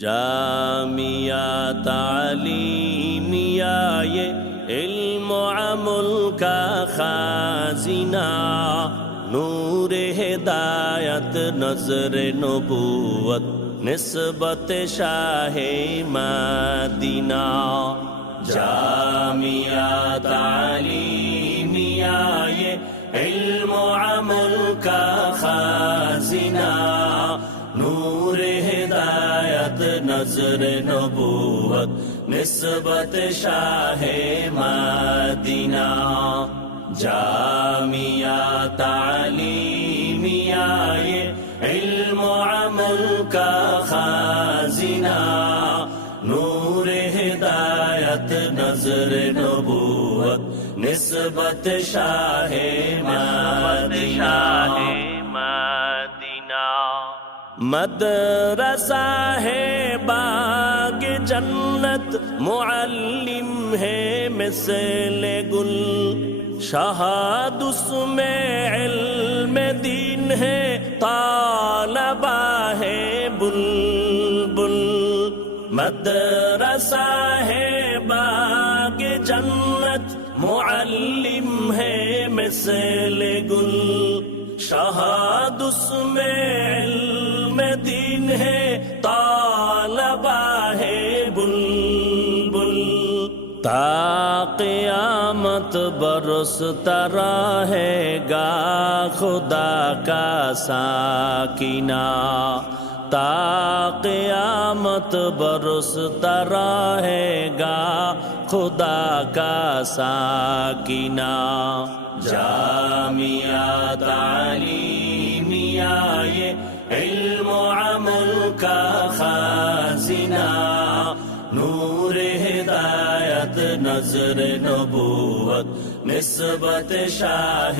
جامعہ تعلیمیہ یہ علم و عمل کا خازنہ، نور ہدایت نظر نبوت نسبت شاہ مدینہ۔ جامعہ تعلیمیہ یہ علم و عمل کا خازنہ، نور ہدایت نظر نبوت نسبت شاہ مدینہ۔ جامعہ تعلیمیہ یہ علم و عمل کا خازنہ، نور ہدایت نظر نبوت نسبت شاہ مدینہ۔ مدرسہ ہے باغ جنت، معلم ہے مثل گل، شہاد اس میں علم دین ہے، طالبہ ہے بلبل۔ مدرسہ ہے باغ جنت، معلم ہے مثل گل، شہاد اس میں علم دین ہے، طالبہ ہے بلبل۔ تا قیامت برستا رہے گا خدا کا ساکنہ، تا قیامت برستا رہے گا خدا کا ساکنہ۔ جامعہ تعلیمیہ یہ علم و عمل کا خازنہ، نور ہدایت نظر نبوت نسبت شاہ